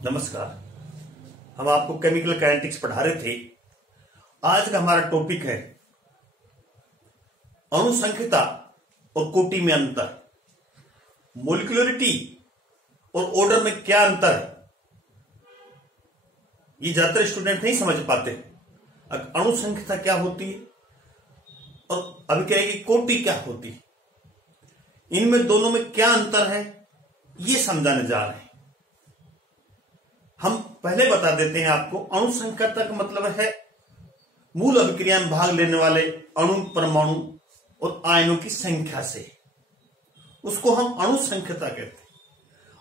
नमस्कार। हम आपको केमिकल काइनेटिक्स पढ़ा रहे थे। आज का हमारा टॉपिक है अणुसंख्यता और कोटि में अंतर। मोलिकुलरिटी और ऑर्डर में क्या अंतर है, ये ज्यादातर स्टूडेंट नहीं समझ पाते। अणुसंख्यता क्या होती है और अभिक्रिया की कोटि क्या होती है, इनमें दोनों में क्या अंतर है, ये समझाने जा रहे हैं। हम पहले बता देते हैं आपको, अणुसंख्यता का मतलब है मूल अभिक्रिया में भाग लेने वाले अणु, परमाणु और आयनों की संख्या से, उसको हम अणुसंख्यता कहते हैं।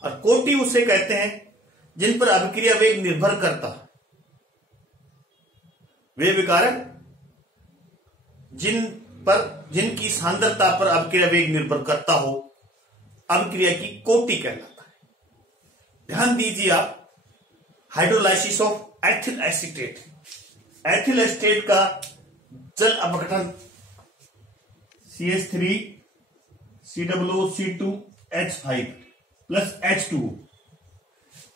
और कोटि उसे कहते हैं जिन पर अभिक्रिया वेग निर्भर करता है। वे विकारक जिनकी सांद्रता पर अभिक्रिया वेग निर्भर करता हो, अभिक्रिया की कोटि कहलाता है। ध्यान दीजिए आप, hydrolysis of ethyl acetate. Ethyl acetate का जल अपघटन CH3 COO2H5 प्लस H2O।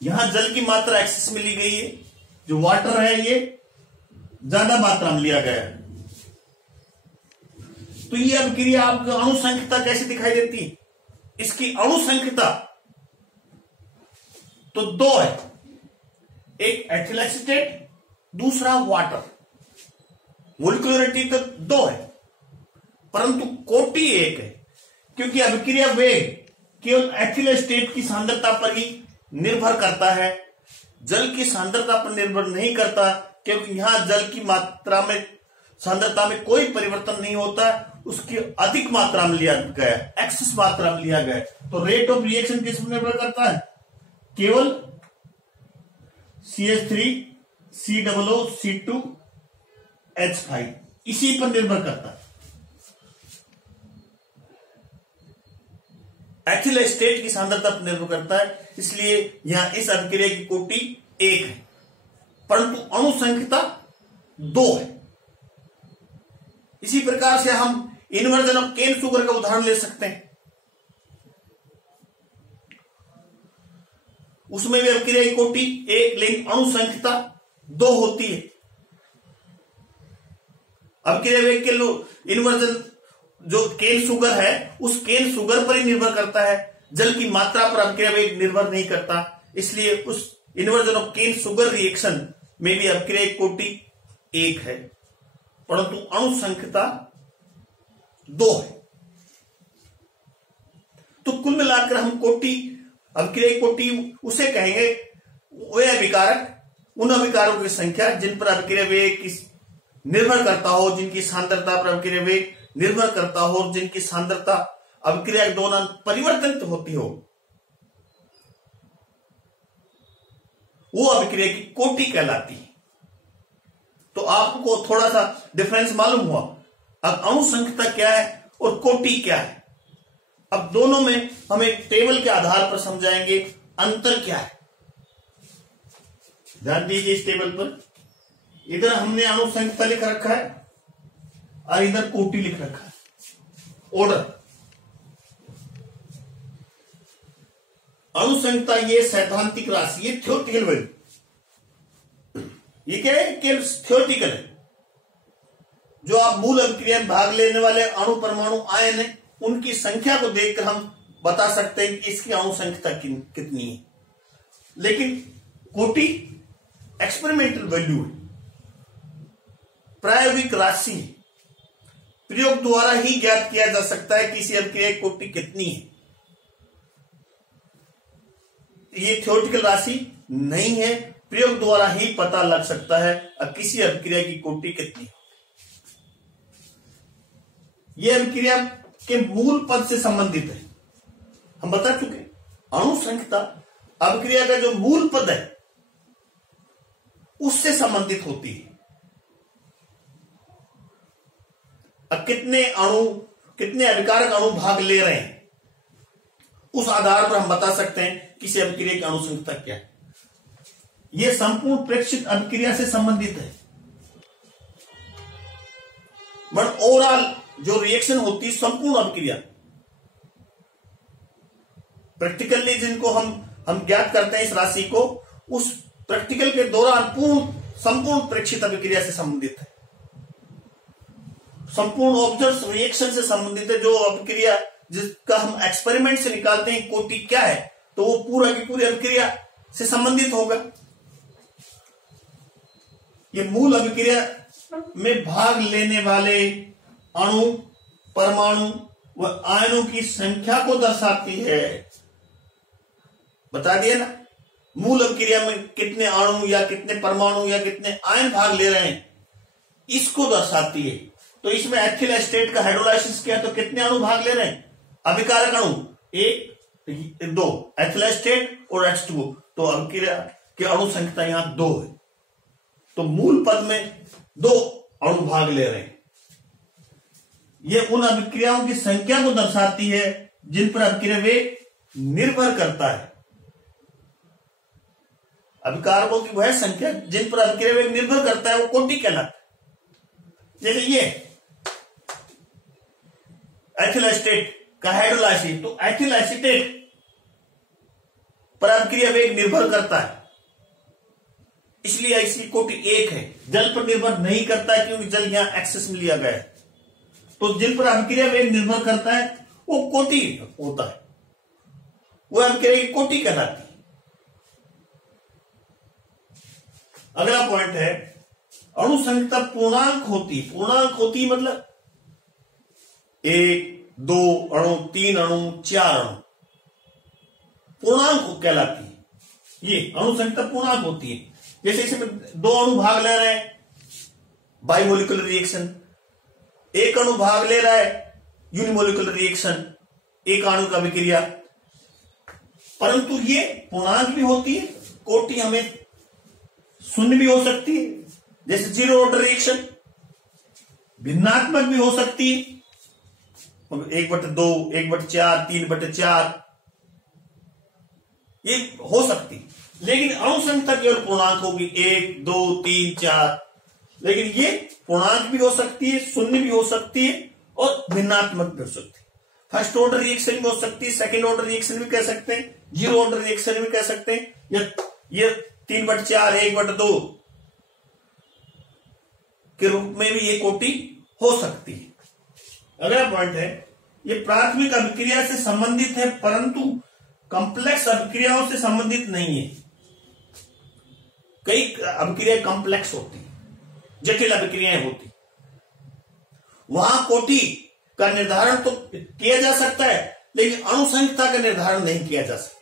यहां जल की मात्रा एक्सेस में ली गई है, जो वाटर है ये ज्यादा मात्रा में लिया गया है। तो ये अभिक्रिया आपको अणुसंख्यता कैसे दिखाई देती है? इसकी अणुसंख्यता तो दो है, एक एथिल एसीटेट, दूसरा वाटर। मोलिकुलरिटी तो दो है, परंतु कोटि एक है, क्योंकि अभिक्रिया वेग केवल एथिल एसीटेट की सांद्रता पर ही निर्भर करता है, जल की सांद्रता पर निर्भर नहीं करता, क्योंकि यहां जल की मात्रा में, सांद्रता में कोई परिवर्तन नहीं होता है, उसकी अधिक मात्रा में लिया गया, एक्सेस मात्रा में लिया गया। तो रेट ऑफ रिएक्शन किस पर निर्भर करता है? केवल CH3 COO2H5 इसी पर निर्भर करता है। एथिल एसीटेट की सांद्रता पर निर्भर करता है, इसलिए यहां इस अभिक्रिया की कोटि एक है, परंतु अणुसंख्यता दो है। इसी प्रकार से हम इन्वर्जन ऑफ केन शुगर का उदाहरण ले सकते हैं। उसमें भी अभिक्रिया की कोटि एक, लेकिन अणुसंख्यता दो होती है। अभिक्रिया वेग के इन्वर्जन जो केन शुगर है, उस केन शुगर पर ही निर्भर करता है, जल की मात्रा पर अभिक्रिया वेग निर्भर नहीं करता। इसलिए उस inversion of cane sugar reaction में भी अभिक्रिया की कोटि एक है, परंतु अणुसंख्यता दो है। तो कुल मिलाकर हम कोटि, अभिक्रिया की कोटि उसे कहेंगे, वे अभिकारक, उन अभिकारकों की संख्या जिन पर अभिक्रिया वेग निर्भर करता हो, जिनकी सांद्रता पर अभिक्रिया वेग निर्भर करता हो, जिनकी सांद्रता अभिक्रिया के दौरान परिवर्तित होती हो, वो अभिक्रिया की कोटि कहलाती है। तो आपको थोड़ा सा डिफरेंस मालूम हुआ। अब अणुसंख्यता क्या है और कोटि क्या है, अब दोनों में हम एक टेबल के आधार पर समझाएंगे अंतर क्या है। ध्यान दीजिए इस टेबल पर, इधर हमने अणुसंख्यता लिख रखा है और इधर कोटि लिख रखा है, ऑर्डर। अणुसंख्यता ये सैद्धांतिक राशि, ये थ्योरेटिकल वैल्यू, ये क्या है? केवल थ्योरेटिकल है। जो आप मूल अभिक्रिया में भाग लेने वाले अणु, परमाणु, आयन है, उनकी संख्या को देखकर हम बता सकते हैं कि इसकी अणुसंख्यता कितनी है। लेकिन कोटि एक्सपेरिमेंटल वैल्यू है, प्रायोगिक राशि, प्रयोग द्वारा ही ज्ञात किया जा सकता है कि इसी अभिक्रिया की कोटि कितनी है। ये थ्योरेटिकल राशि नहीं है, प्रयोग द्वारा ही पता लग सकता है किसी अभिक्रिया की कोटि कितनी है। यह अभिक्रिया के मूल पद से संबंधित है। हम बता चुके, अणुसंख्यता अभिक्रिया का जो मूल पद है उससे संबंधित होती है। अब कितने अभिकारक अणु भाग ले रहे हैं, उस आधार पर हम बता सकते हैं किसी अभिक्रिया की अणुसंख्यता क्या है। यह संपूर्ण प्रेक्षित अभिक्रिया से संबंधित है, बट ओवरऑल जो रिएक्शन होती है संपूर्ण अभिक्रिया, प्रैक्टिकली जिनको हम ज्ञात करते हैं इस राशि को, उस प्रैक्टिकल के दौरान संपूर्ण प्रेक्षित अभिक्रिया से संबंधित है, संपूर्ण ऑब्जर्व रिएक्शन से संबंधित है। जो अभिक्रिया जिसका हम एक्सपेरिमेंट से निकालते हैं कोटि क्या है, तो वो पूरा की पूरी अभिक्रिया से संबंधित होगा। ये मूल अभिक्रिया में भाग लेने वाले अणु, परमाणु व आयनों की संख्या को दर्शाती है। बता दिया ना, मूल अभिक्रिया में कितने अणु या कितने परमाणु या कितने आयन भाग ले रहे हैं, इसको दर्शाती है। तो इसमें एथिल एस्टेट का हाइड्रोलाइसिस किया तो कितने अणु भाग ले रहे हैं, अभिकारक अणु 1, 2, एथिल एस्टेट और H2O, तो अभिक्रिया के अणु संख्या यहां 2 है। तो मूल पद में 2 अणु भाग ले रहे हैं। यह उन अभिक्रियाओं की संख्या को दर्शाती है जिन पर अभिक्रिया वेग निर्भर करता है। अभिकारकों की वह संख्या जिन पर अभिक्रिया वेग निर्भर करता है वो कोटि कहलाता है। जैसे ये एथिल एस्टेट का हाइड्रोलाइसिस, तो एथिल एसीटेट पर अभिक्रिया वेग निर्भर करता है, इसलिए इसकी कोटि 1 है। जल पर निर्भर नहीं करता है क्योंकि जल यहां एक्सेस में लिया गया है। तो जिन पर अभिक्रिया वेग निर्भर करता है वो कोटि होता है, वो अभिक्रिया की कोटि कहलाती है। अगला पॉइंट है अणु संख्या पूर्णांक होती मतलब 1, 2 अणु, 3 अणु, 4 अणु पूर्णांक कहलाती है। ये अणु संख्या पूर्णांक होती है। जैसे इसमें 2 अणु भाग ले रहे हैं बाइमोलिकुलर रिएक्शन, 1 अणु भाग ले रहा है यूनिमोलिकुलर रिएक्शन, एक अणु का अभिक्रिया, परंतु ये पूर्णांक भी होती है। कोटि हमें शून्य भी हो सकती है, जैसे 0 ऑर्डर रिएक्शन, भिन्नात्मक भी हो सकती है 1/2, 1/4, 3/4, ये हो सकती है। लेकिन अणु संख्या केवल पूर्णांक होगी 1, 2, 3, 4। लेकिन ये पूर्णांक भी हो सकती है, शून्य भी हो सकती है और भिन्नात्मक भी हो सकती है। फर्स्ट ऑर्डर रिएक्शन भी हो सकती है, सेकंड ऑर्डर रिएक्शन भी कह सकते हैं, 0 ऑर्डर रिएक्शन भी कह सकते हैं, या ये 3/4, 1/2 के रूप में भी ये कोटि हो सकती है। अगला पॉइंट है ये प्राथमिक अभिक्रिया से संबंधित है परंतु कॉम्प्लेक्स अभिक्रियाओं से संबंधित नहीं है। कई अभिक्रिया कॉम्प्लेक्स होती, जटिल अभिक्रियाएं होती, वहां कोटि का निर्धारण तो किया जा सकता है लेकिन अणु संख्या का निर्धारण नहीं किया जा सकता।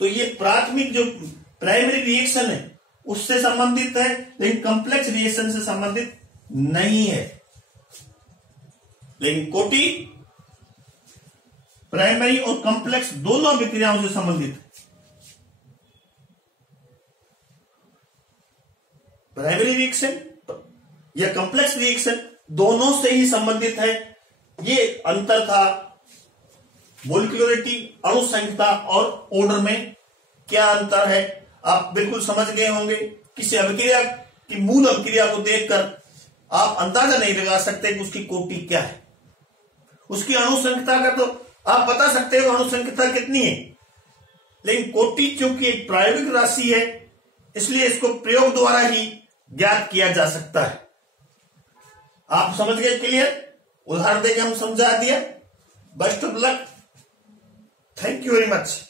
तो ये प्राथमिक जो प्राइमरी रिएक्शन है उससे संबंधित है लेकिन कॉम्प्लेक्स रिएक्शन से संबंधित नहीं है। लेकिन कोटि प्राइमरी और कॉम्प्लेक्स दोनों अभिक्रियाओं से संबंधित है। प्राइमरी रिएक्शन या कॉम्प्लेक्स रिएक्शन दोनों से ही संबंधित है। ये अंतर था मोलिकुलरिटी, अणु संख्या और ऑर्डर में क्या अंतर है आप बिल्कुल समझ गए होंगे। किसी अभिक्रिया की मूल अभिक्रिया को देखकर आप अंदाजा नहीं लगा सकते कि उसकी कोटि क्या है। उसकी अणु संख्या का तो आप बता सकते हो अणु संख्या कितनी है, लेकिन कोटि चूंकि एक प्रायोगिक राशि है इसलिए इसको प्रयोग द्वारा ही ज्ञात किया जा सकता है। आप समझ गए? क्लियर? उदाहरण देके हम समझा दिया। Best of luck. Thank you very much.